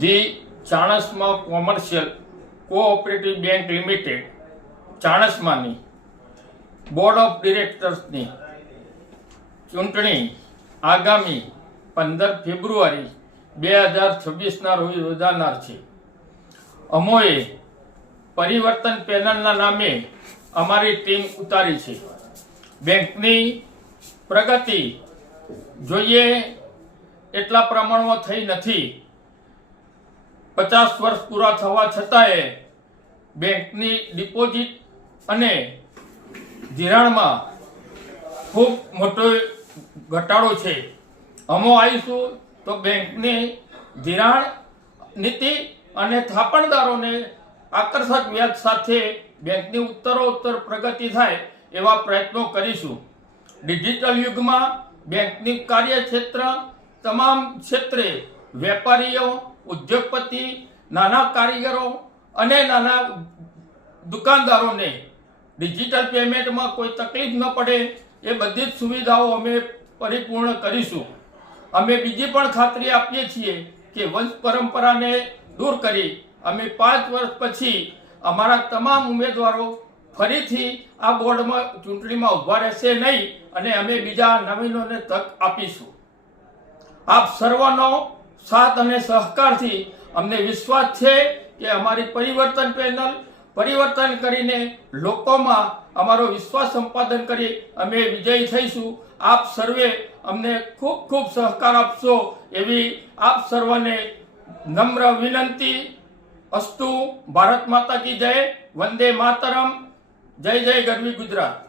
The Chanasma commercial cooperative bank limited ચાણસ્માની board of ડિરેક્ટર્સની ચૂંટણી આગામી 15 ફેબ્રુઆરી 2026ના રોજ યોજાનાર છે. અમોએ પરિવર્તન પેનલના નામે અમારી ટીમ ઉતારી છે. બેંકની પ્રગતિ જોઈએ એટલા પ્રમાણમાં થઈ નથી. 50 વર્ષ પૂરા થવા છતાંય બેંકની ડિપોઝિટ અને ધિરાણમાં ખૂબ મોટો ઘટાડો છે. અમો આવીશું તો બેંકની ધિરાણ નીતિ અને થાપણદારોને આકર્ષક વ્યાજ સાથે બેંકની ઉત્તરોત્તર પ્રગતિ થાય એવા પ્રયત્નો કરીશું. ડિજિટલ યુગમાં બેંકની કાર્યક્ષેત્ર તમામ ક્ષેત્રે વેપારીઓ, ઉદ્યોગપતિ, નાના કારીગરો અને નાના દુકાનદારોને ડિજિટલ પેમેન્ટમાં કોઈ તકલીફ ન પડે એ બધી જ સુવિધાઓ અમે પરિપૂર્ણ કરીશું. અમે બીજી પણ ખાતરી આપીએ છીએ કે વંશ પરંપરાને દૂર કરી અમે 5 વર્ષ પછી અમારા તમામ ઉમેદવારો ફરીથી આ બોર્ડમાં ચૂંટણીમાં ઊભા રહેશે નહીં અને અમે બીજા નવીનોને તક આપીશું. આપ સર્વનો સાથ અને સહકારથી અમને વિશ્વાસ છે કે અમારી પરિવર્તન પેનલ પરિવર્તન કરીને લોકોમાં અમારો વિશ્વાસ સંપાદન કરી અમે વિજયી થઈશું. આપ સર્વે અમને ખૂબ ખૂબ સહકાર આપશો એવી આપ સર્વને નમ્ર વિનંતી. અસ્તુ. ભારત માતા કી જય. વંદે માતરમ. જય જય ગરવી ગુજરાત.